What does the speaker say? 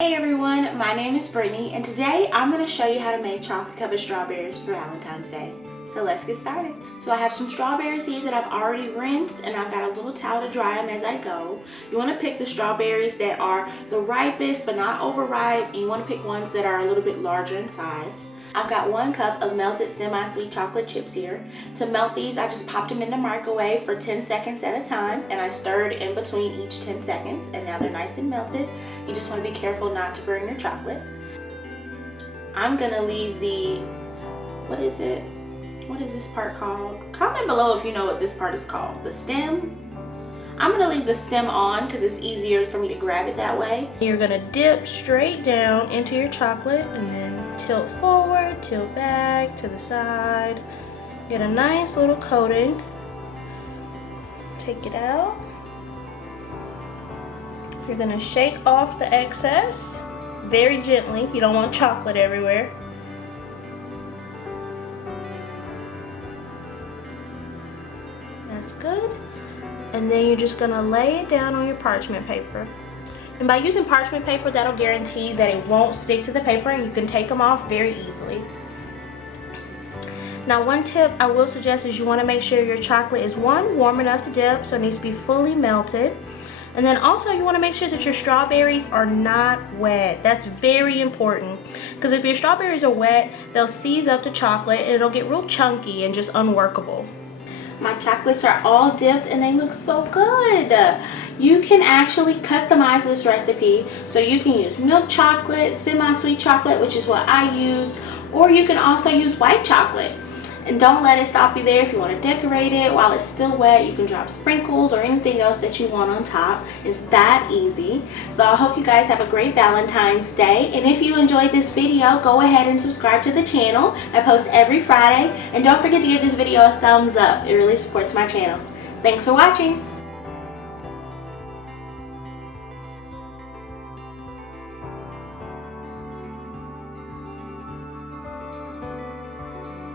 Hey everyone, my name is Brittany and today I'm going to show you how to make chocolate covered strawberries for Valentine's Day. So let's get started. So I have some strawberries here that I've already rinsed and I've got a little towel to dry them as I go. You want to pick the strawberries that are the ripest but not overripe, and you want to pick ones that are a little bit larger in size. I've got 1 cup of melted semi-sweet chocolate chips here. To melt these, I just popped them in the microwave for 10 seconds at a time, and I stirred in between each 10 seconds, and now they're nice and melted. You just want to be careful not to burn your chocolate. I'm gonna leave the, what is this part called? Comment below if you know what this part is called. The stem? I'm gonna leave the stem on because it's easier for me to grab it that way. You're gonna dip straight down into your chocolate and then tilt forward, tilt back, to the side. Get a nice little coating. Take it out. You're gonna shake off the excess very gently. You don't want chocolate everywhere. That's good. And then you're just gonna lay it down on your parchment paper. And by using parchment paper, that'll guarantee that it won't stick to the paper and you can take them off very easily. Now, one tip I will suggest is you want to make sure your chocolate is warm enough to dip, so it needs to be fully melted. And then also you want to make sure that your strawberries are not wet. That's very important, because if your strawberries are wet, they'll seize up the chocolate and it'll get real chunky and just unworkable. My chocolates are all dipped and they look so good. You can actually customize this recipe, so you can use milk chocolate, semi-sweet chocolate, which is what I used, or you can also use white chocolate. And don't let it stop you there. If you want to decorate it while it's still wet, you can drop sprinkles or anything else that you want on top. It's that easy. So I hope you guys have a great Valentine's Day. And if you enjoyed this video, go ahead and subscribe to the channel. I post every Friday. And don't forget to give this video a thumbs up. It really supports my channel. Thanks for watching.